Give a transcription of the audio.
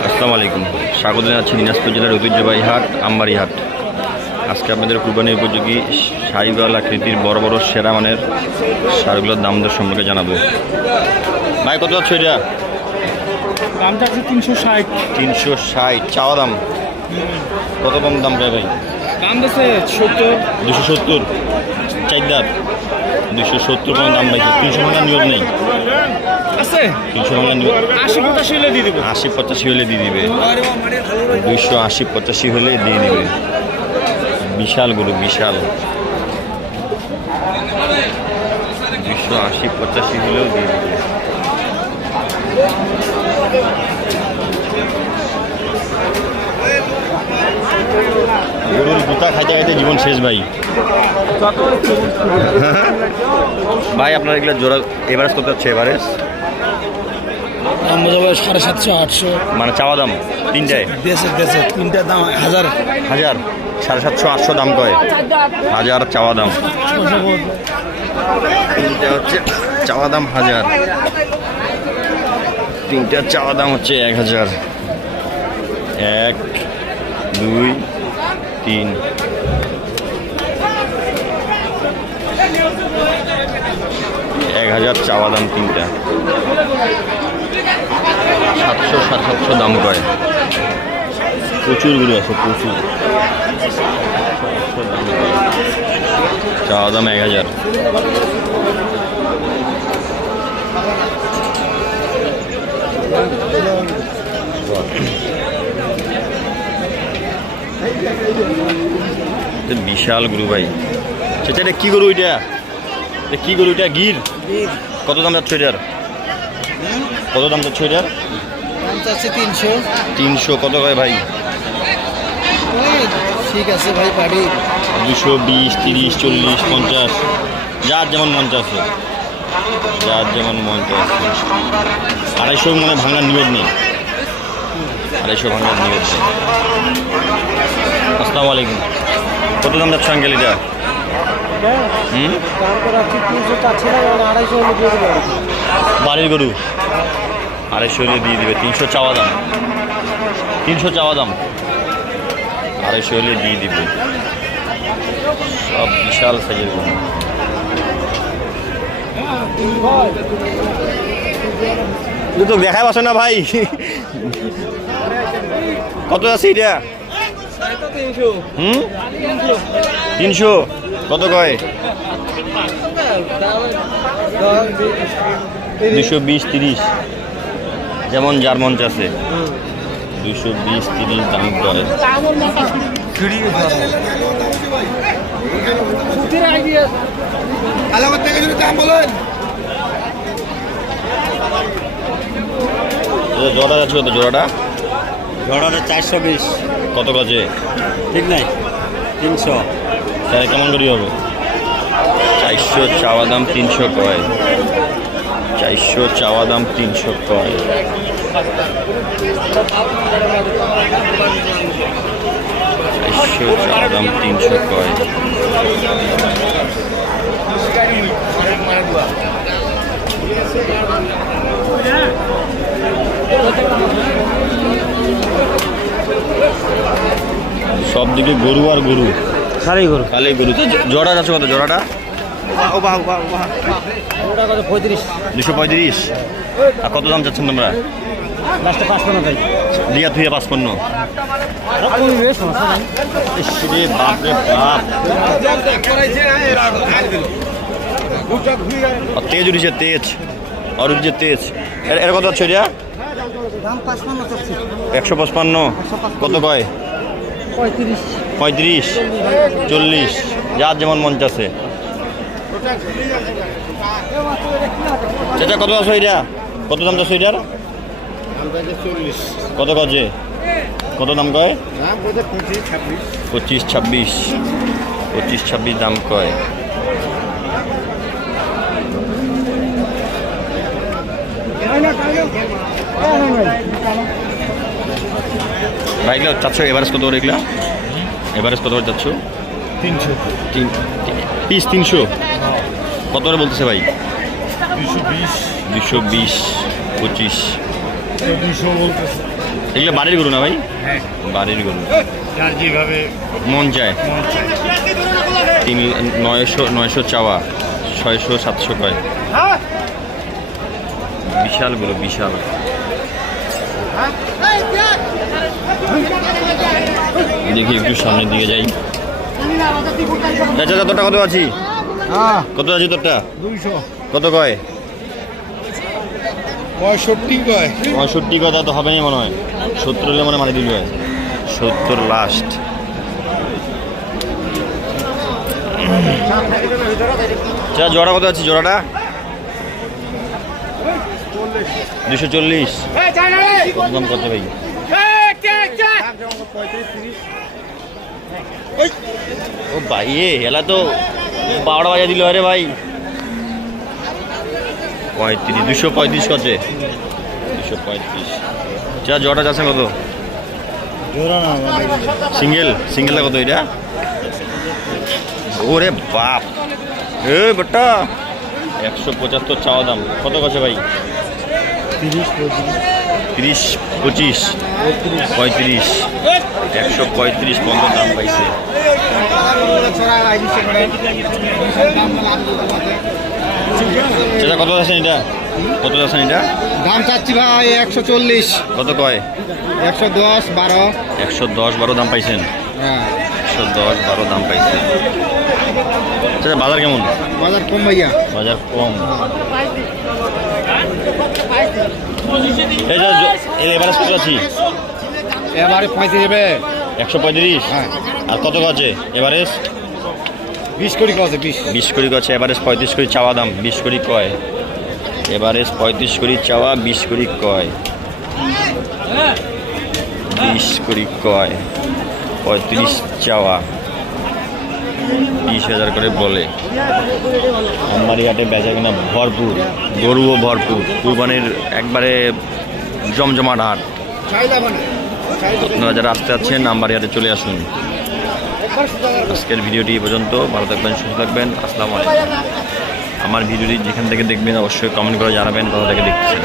আসসালামু আলাইকুম, স্বাগত জানাচ্ছি দিনাজপুর জেলার ঐতিহ্যবাহী হাট আমবাড়ি হাট। আজকে আপনাদের কুরবানি উপযোগী সাহিওয়াল আকৃতির বড় বড় সেরা মানের সারগুলোর দাম দর সম্পর্কে জানাবো। ভাই কত যাচ্ছে এটা? দাম যাচ্ছে 360। 360 চাওয়া দাম। কত কম দাম চাই ভাই? দাম দিচ্ছে 70। 270 চার দাঁত 270 কোনো দাম ভাই। 300 টাকা নিয়োগ নেই আছে 300 টাকা নিয়োগ 80-85 হলে দিয়ে দেবো। 80-85 হলে দিয়ে দিবে। 280-85 হলে দিয়ে দিবে। বিশাল গরু, বিশাল। 280-85 হলেও দিয়ে দিবে। গরুর গুতা খাইতে খাইতে জীবন শেষ ভাই। ভাই আপনার এগুলো জোড়া এভারেজ কত হচ্ছে? এভারেজ দাম বোঝাবে 750-800। মানে চাওয়া দাম তিনটায় দেশে তিনটার দাম 1000। 750-800 দাম কয়, 1000 চাওয়া দাম। তিনটা হচ্ছে চাওয়া দাম 1000, তিনটার চাওয়া দাম হচ্ছে 1000। 1 2 3 1000 চাওয়া দাম তিনটা। 700-750 দাম কয়। প্রচুর গরু আছে, প্রচুর। চাওয়া দাম 1000। বিশাল গরু ভাই। সেটা এটা কি গরু? এটা কি গরু? এটা গির। কত দাম যাচ্ছে এটার? কত দাম যাচ্ছে এটার? 300। কত কয় ভাই? ঠিক আছে ভাই, পারি 220, 30, 40, 50, যার যেমন মন আছে, যার যেমন মন আছে। 250 মানে ভাঙার নিবেদ নেই, 250 ভাঙার নিবেদ নেই। আসসালামু আলাইকুম, কত দাম যাচ্ছে আঙ্কেল এটা? বাড়ির গরু 250 হলে দিয়ে দিবে। 300 চাওয়া দাম, 300 চাওয়া দাম, 250 হলে দিয়ে দিবে। সব বিশাল সাইজের গরু। তো দেখাই পাচ্ছ না ভাই? কত আছে এটা? 300। কত কয়? 220, 30, যেমন যার মঞ্চ আছে। 220, 30 দাম করে। জোড়া যাচ্ছে কত? জোড়াটা 420। কত কাছে? ঠিক নাই 300। তাহলে কেমন করি হবে? 400 চাওয়া দাম, 300 কয়। 400 চাওয়া দাম, 300 কয়। 400 চাওয়া দাম, 300 কয়। সব দিকে গরু আর গরু, খালি গরু। খালি গরু। জোড়া যাচ্ছে কত? জোড়াটা 235। আর কত দাম চাচ্ছেন তোমরা? লাস্টে 55 ভাই। দিয়া থুয়ে 55। বাপরে বাপ, তেজ উঠেছে, তেজ আর উঠছে তেজ। এটা কত হচ্ছে? এটা 155। কত কয়? 35, 40, যার যেমন মন আছে। সেটা কত আছে? এটা কত দাম যাচ্ছে? এটার কত কাজে? কত দাম কয়? 25, 26 দাম কয়। ভাইগুলো চাচ্ছ এভারেজ কত করে? এগুলো এভারেজ কত করে চাচ্ছ? 300 পিস 300 কত করে বলতেছে ভাই? 220 220 25 200 বলতেছে। এগুলো বাড়ির গরু না ভাই? হ্যাঁ, বাড়ির গরু, যার যেভাবে মন চায়। মন চায়। 900 চাওয়া, 600-700 কয়। বিশাল গরু, বিশাল। দেখি একটু সামনের দিকে যাই। আচ্ছা তোরটা কত আছি? কত আছে তোরটা? 200 কত কয়? 65 কয়। 65 কথা তো হবে না মনে হয়। 70 হলে মনে মারি দিল। 70 লাস্ট। আচ্ছা জোড়া কত আছে? জোড়াটা 240। দাম কত ভাই? ও ভাই এলা তো 12 বাজে দিল আরে ভাই। 235 কত? 235। আচ্ছা জোড়া যাচ্ছে কত? জোড়া না, সিঙ্গেলটা কত এটা? ওরে বাপ, এ বেটা 175 চাওয়া দাম। কত কছে ভাই? 30 30, 25, 35, 135 পর্যন্ত দাম পাইছে। সেটা কত আছেন এটা? কত আছেন এটা? দাম চাচ্ছি ভাই 140। কত কয়? 110, 12। 110-12 দাম পাইছেন? হ্যাঁ, 110-12 দাম পাইছে। সেটা বাজার কেমন? বাজার কম ভাইয়া। বাজার কম। এই যে এবারে কত আছি? এবারে 35 দেবে। 135। হ্যাঁ, আর কত আছে এভারেজ? 20 কোটি কত? 20। 20 কোটি আছে এভারেজ। 35 কোটি চাওয়া দাম, 20 কোটি কয়। এভারেজ 35 কোটি চাওয়া, 20 কোটি কয়। 20 কোটি কয়, 35 চাওয়া, 20,000 করে বলে। আমার হাটে বেচা কিনা ভরপুর, গরুও ভরপুর। কুরবানির একবারে জমজমাট হাট। আপনারা যারা আসতে যাচ্ছেন আমবাড়িহাটে চলে আসুন। আজকের ভিডিওটি এই পর্যন্ত। ভালো থাকবেন, সুস্থ থাকবেন। আসসালামু আলাইকুম। আমার ভিডিওটি যেখান থেকে দেখবেন অবশ্যই কমেন্ট করে জানাবেন কোথা থেকে দেখছেন।